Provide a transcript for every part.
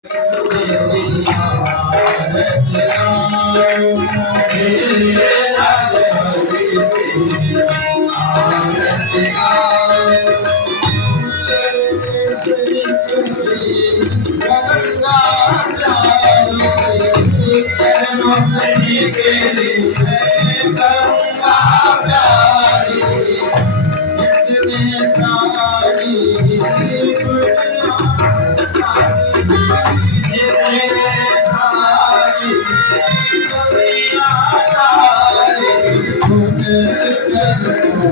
चरणों से निकली है गंगा प्यारी, जिसने सारी दुनिया जिसने सारी दुनिया तारी, उन चरणों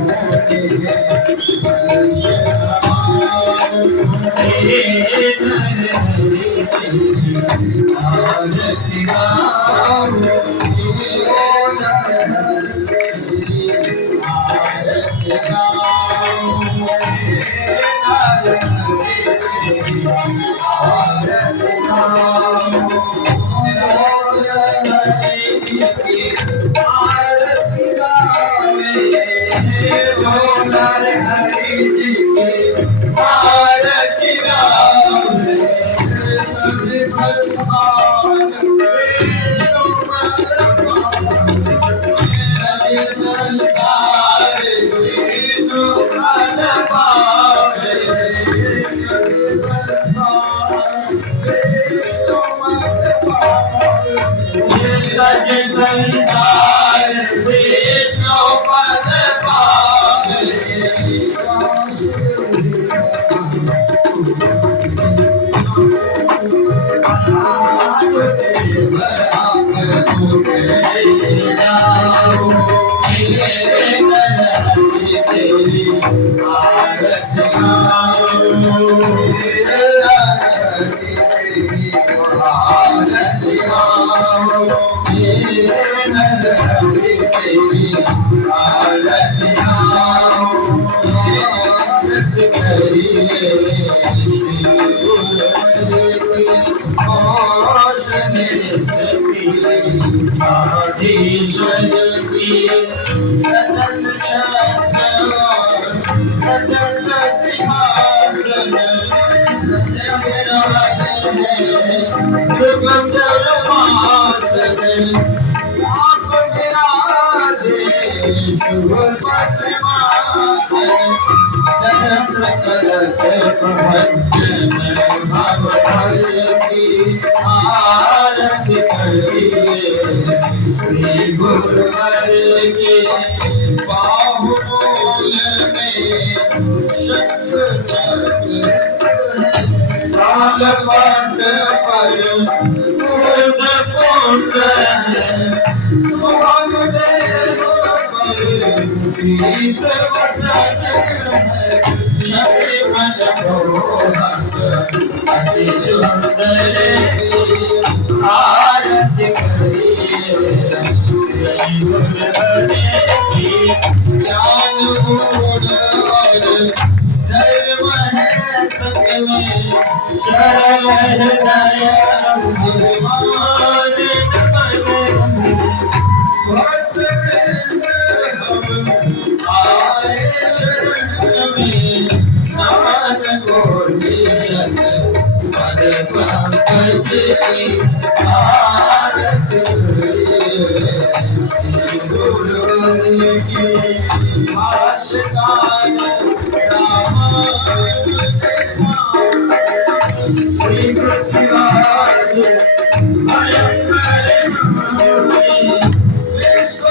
संसार विष्णु पद पावले, आधीश्वर की रजत छत्र रजत सिंहासन, युग चरमासन, आप विराजे शुभ पद्मासन, सकल प्रभंजन भव की आरती करिए, श्री गुरुवर के बाहुबोल में शंख चक्र लाल पट पर दूध पुट है, सुभग देव पर गीत वसन है, छवि मन मोहक अति सुंदर आरती करिए, श्री गुरुवर की ज्ञान गुण और धर्म है संग में, शरण हृदय बुद्धिमान भक्त वृंद हम आए शरण में, नमन कोटि शत पद पंकज की आरती करिए, श्री गुरुवर की आशिकान श्री पृथ्वीराज भयंकर विश्व